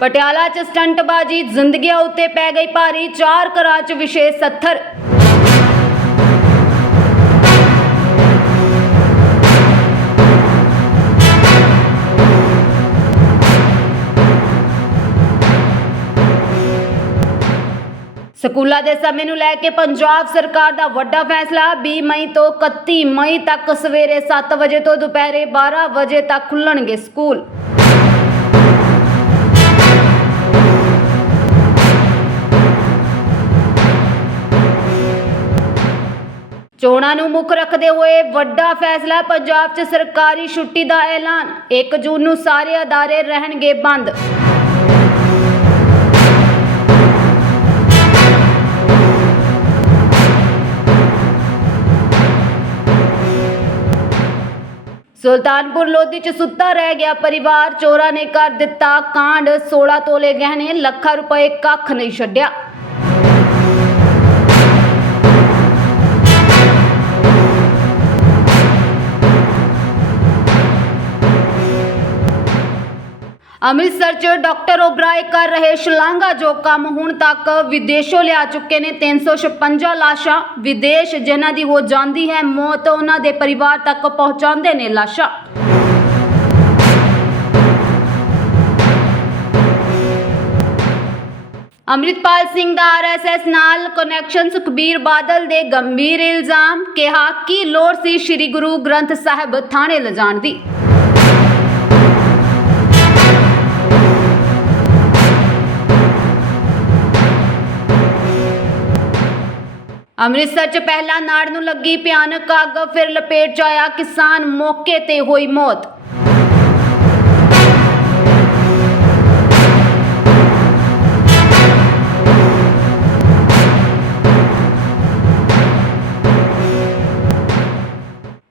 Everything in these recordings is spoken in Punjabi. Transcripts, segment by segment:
ਪਟਿਆਲਾ 'ਚ ਸਟੰਟਬਾਜ਼ੀ, ਜ਼ਿੰਦਗੀਆਂ ਉੱਤੇ ਪੈ ਗਈ ਭਾਰੀ, ਚਾਰ ਘਰਾਂ 'ਚ ਵਿਸ਼ੇਸ਼ ਸੱਥਰ। ਸਕੂਲਾਂ ਦੇ ਸਮੇਂ ਨੂੰ ਲੈ ਕੇ ਪੰਜਾਬ ਸਰਕਾਰ ਦਾ ਵੱਡਾ ਫੈਸਲਾ 20 ਮਈ ਤੋਂ 31 ਮਈ ਤੱਕ ਸਵੇਰੇ 7 ਵਜੇ ਤੋਂ ਦੁਪਹਿਰੇ 12 ਵਜੇ ਤੱਕ ਖੁੱਲਣਗੇ ਸਕੂਲ। ਚੋਣਾਂ ਨੂੰ ਮੁੱਖ ਰੱਖਦੇ ਹੋਏ ਵੱਡਾ ਫੈਸਲਾ ਪੰਜਾਬ 'ਚ ਸਰਕਾਰੀ ਛੁੱਟੀ ਦਾ ਐਲਾਨ। 1 ਜੂਨ ਨੂੰ ਸਾਰੇ ਅਦਾਰੇ ਰਹਿਣਗੇ ਬੰਦ। ਸੁਲਤਾਨਪੁਰ ਲੋਧੀ 'ਚ ਸੁੱਤਾ ਰਹਿ ਗਿਆ ਪਰਿਵਾਰ। ਚੋਰਾਂ ਨੇ ਕਰ ਦਿੱਤਾ ਕਾਂਡ। 16 ਤੋਲੇ ਗਹਿਣੇ, ਲੱਖਾਂ ਰੁਪਏ ਕੱਖ ਨਹੀਂ ਛੱਡਿਆ। ਅੰਮ੍ਰਿਤਸਰ 'ਚ ਡਾਕਟਰ ਓਬਰਾਏ ਕਰ ਰਹੇ ਸ਼ਲਾਘਾ, ਜੋ ਕੰਮ ਹੁਣ ਤੱਕ ਵਿਦੇਸ਼ੋਂ ਲਿਆ ਚੁੱਕੇ ਨੇ। 356 ਲਾਸ਼ਾਂ ਵਿਦੇਸ਼, ਜਿਨ੍ਹਾਂ ਦੀ ਹੋ ਜਾਂਦੀ ਹੈ ਮੌਤ, ਉਹਨਾਂ ਦੇ ਪਰਿਵਾਰ ਤੱਕ ਪਹੁੰਚਾਉਂਦੇ ਨੇ ਲਾਸ਼ਾਂ। ਅੰਮ੍ਰਿਤਪਾਲ ਸਿੰਘ ਦਾ ਆਰਐਸਐਸ ਨਾਲ ਕਨੈਕਸ਼ਨ ਸੁਖਬੀਰ ਬਾਦਲ ਦੇ ਗੰਭੀਰ ਇਲਜ਼ਾਮ, ਕਿਹਾ ਕਿ ਲੋੜ ਸੀ ਸ੍ਰੀ ਗੁਰੂ ਗ੍ਰੰਥ ਸਾਹਿਬ ਥਾਣੇ ਲਿਜਾਣ ਦੀ। ਅੰਮ੍ਰਿਤਸਰ 'ਚ ਪਹਿਲਾਂ ਨਾੜ ਨੂੰ ਲੱਗੀ ਭਿਆਨਕ ਅੱਗ, ਫਿਰ ਲਪੇਟ 'ਚ ਆਇਆ ਕਿਸਾਨ ਮੌਕੇ ਤੇ ਹੋਈ ਮੌਤ।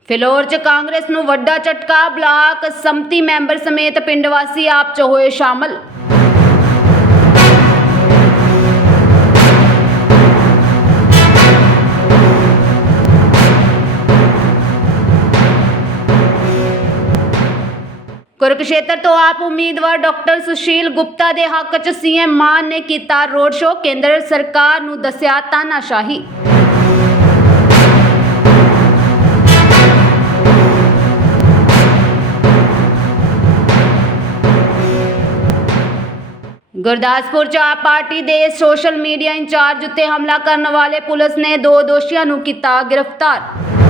ਫਿਲੌਰ 'ਚ ਕਾਂਗਰਸ ਨੂੰ ਵੱਡਾ ਝਟਕਾ, ਬਲਾਕ ਸੰਮਤੀ ਮੈਂਬਰ ਸਮੇਤ ਪਿੰਡ ਵਾਸੀ ਆਪ 'ਚ ਹੋਏ ਸ਼ਾਮਲ। ਕੁਰਕਸ਼ੇਤਰ ਤੋਂ ਆਪ ਉਮੀਦਵਾਰ ਡਾਕਟਰ ਸੁਸ਼ੀਲ ਗੁਪਤਾ ਦੇ ਹੱਕ 'ਚ ਸੀਐਮ ਮਾਨ ਨੇ ਕੀਤਾ ਰੋਡ ਸ਼ੋਅ, ਕੇਂਦਰ ਸਰਕਾਰ ਨੂੰ ਦੱਸਿਆ ਤਾਨਾਸ਼ਾਹੀ। ਗੁਰਦਾਸਪੁਰ 'ਚ ਆਪ ਪਾਰਟੀ ਦੇ ਸੋਸ਼ਲ ਮੀਡੀਆ ਇੰਚਾਰਜ ਉੱਤੇ ਹਮਲਾ ਕਰਨ ਵਾਲੇ ਪੁਲਿਸ ਨੇ ਦੋ ਦੋਸ਼ੀਆਂ ਨੂੰ ਕੀਤਾ ਗ੍ਰਿਫਤਾਰ।